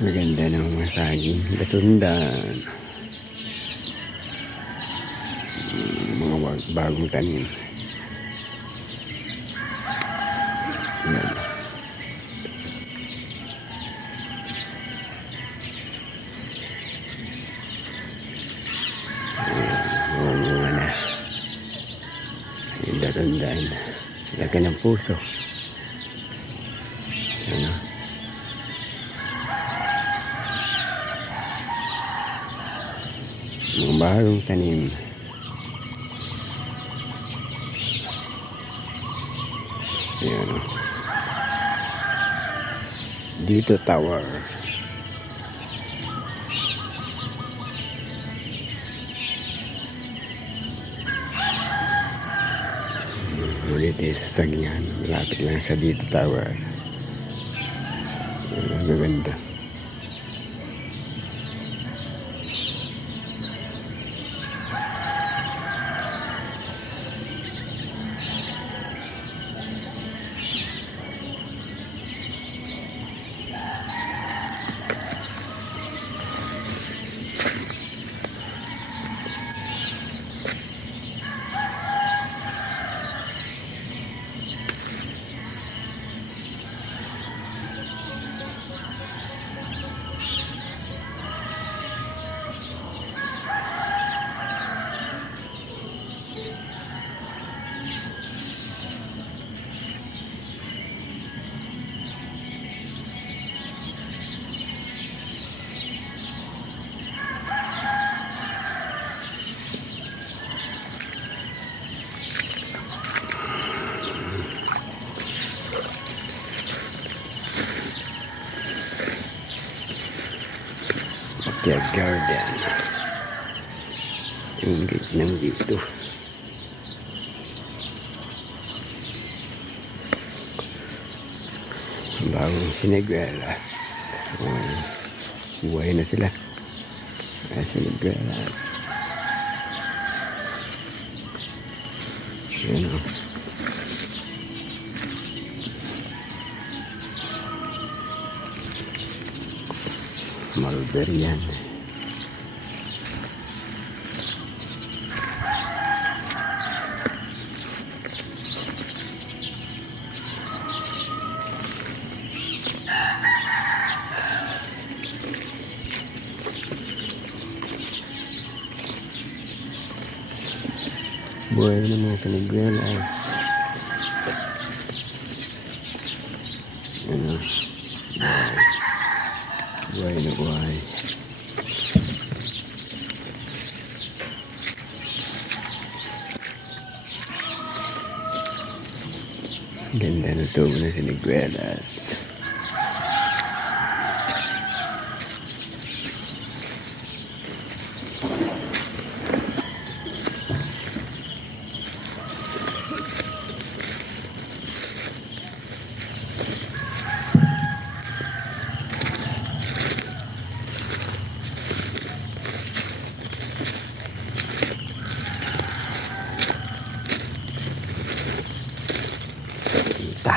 Maganda ng mga saging. Latundan. Mga bagong tanim. Yan. Mga na. Yung latundan. Lagay ng puso. Ano? Mga bagong tanim. Ayan. Dito tower. Ulit sa sagyan. Malapit lang sa dito tower. Maganda. Backyard garden. Yung gate ng dito. Bagong siniguelas. Buhay na sila. Ay, siniguelas. Yan o. Mulberry yan. Buhay na mga siniguelas. Ano? Buhay na buhay. Ganda na tubo na siniguelas. Kita.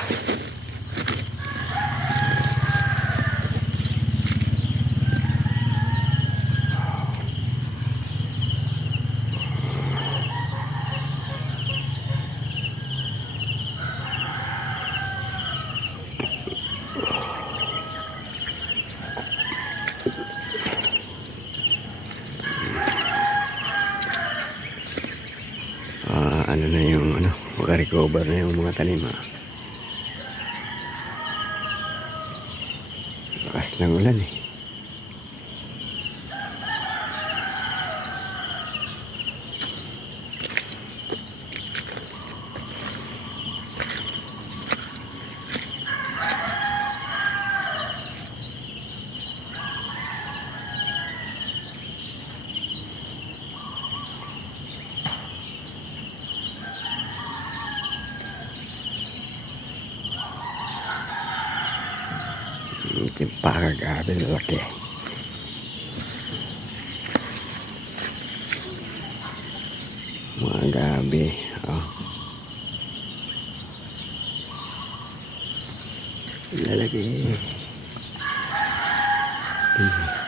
Ano na yung maka-recover na yung mga tanim. Lakas ng ulan eh. Ito yung pakagabi laki. Mga gabi. Oh. Lalaki. Ayun.